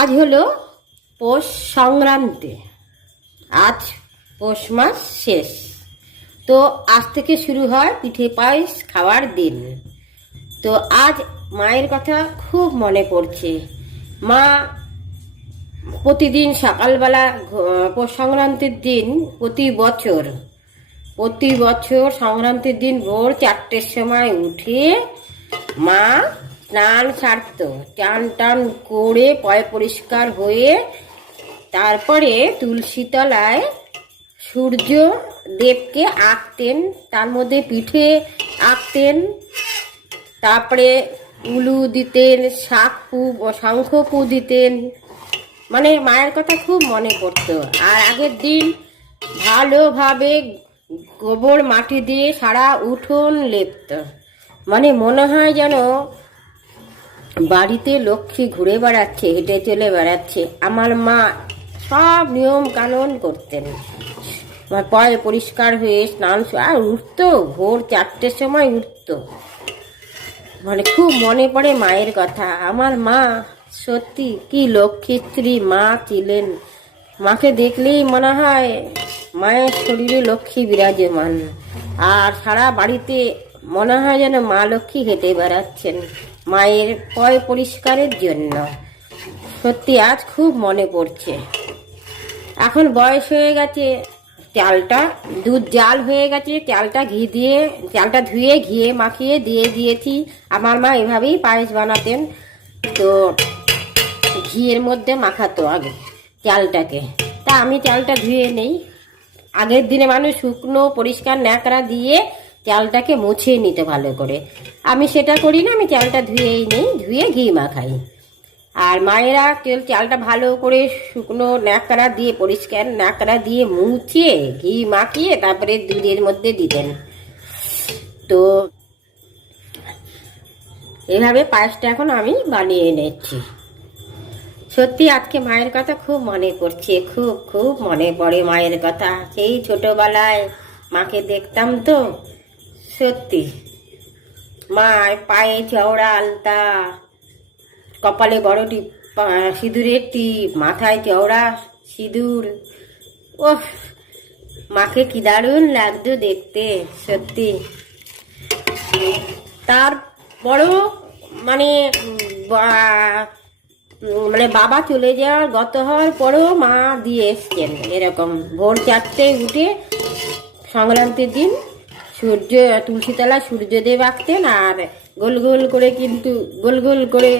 আজ হলো পৌষ সংক্রান্তি। আজ পৌষ মাস শেষ, তো আজ থেকে শুরু হয় পিঠে পায়েস খাওয়ার দিন। তো আজ মায়ের কথা খুব মনে পড়ছে। মা প্রতিদিন সকালবেলা পৌষ সংক্রান্তির দিন প্রতি বছর সংক্রান্তির দিন ভোর 4টের সময় উঠে মা স্নান সারত, চান টান করে পয় পরিষ্কার হয়ে তারপরে তুলসী তলায় সূর্য দেবকে আঁকতেন, তার মধ্যে পিঠে আঁকতেন, তারপরে উলু দিতেন, শঙ্খ পু দিতেন। মানে মায়ের কথা খুব মনে পড়তো। আর আগের দিন ভালোভাবে গোবর মাটি দিয়ে সারা উঠোন লেপত, মানে মনে হয় যেন বাড়িতে লক্ষ্মী ঘুরে বেড়াচ্ছে, হেঁটে চলে বেড়াচ্ছে। আমার মা সব নিয়ম কানুন করতেন। পয় পরিষ্কার হয়ে স্নান আর উঠতো ভোর 4টের সময় উঠতো। মানে খুব মনে পড়ে মায়ের কথা। আমার মা সত্যি কি লক্ষ্মীশ্রী মা ছিলেন। মাকে দেখলেই মনে হয় মায়ের শরীরে লক্ষ্মী বিরাজমান, আর সারা বাড়িতে মনে হয় যেন মা লক্ষ্মী হেঁটে বেড়াচ্ছেন মায়ের পয় পরিষ্কারের জন্য। সত্যি আজ খুব মনে পড়ছে। এখন বয়স হয়ে গেছে, দুধ জাল হয়ে গেছে, চালটা ধুয়ে ঘিয়ে মাখিয়ে দিয়ে দিয়েছি। আমার মা এভাবেই পায়েস বানাতেন। তো ঘিয়ের মধ্যে মাখাতো আগে চালটাকে, তা আমি চালটা ধুয়ে নেই। আগের দিনে মানুষ শুকনো পরিষ্কার ন্যাকড়া দিয়ে চালটাকে মুছিয়ে নিতে ভালো করে। আমি সেটা করি না, আমি চালটা ধুয়েই নেই, ধুয়ে ঘি মাখাই। আর মায়েরা চালটা ভালো করে শুকনো ন্যাকড়া দিয়ে, পরিষ্কার ন্যাকড়া দিয়ে মুছিয়ে ঘি মাখিয়ে তারপরে দুধের মধ্যে দিতেন। তো এভাবে পায়েসটা এখন আমি বানিয়ে নিচ্ছি। সত্যি আজকে মায়ের কথা খুব মনে পড়ছে, খুব খুব মনে পড়ে মায়ের কথা। সেই ছোটবেলায় মাকে দেখতাম তো, সত্যি মায়ের পায়ে চওড়া আলতা, কপালে বড় টিপ, সিঁদুরের টিপ, মাথায় চওড়া সিঁদুর। ওহ, মাকে কি দারুণ লাগতো দেখতে সত্যি। তার বড় মানে বাবা চলে যাওয়ার গত হওয়ার পরেও মা দিয়ে এসছেন এরকম ভোর 4টে উঠে সংক্রান্তির দিন তুলসীতলা সূর্যদেব আঁকতেন, আর গোল গোল করে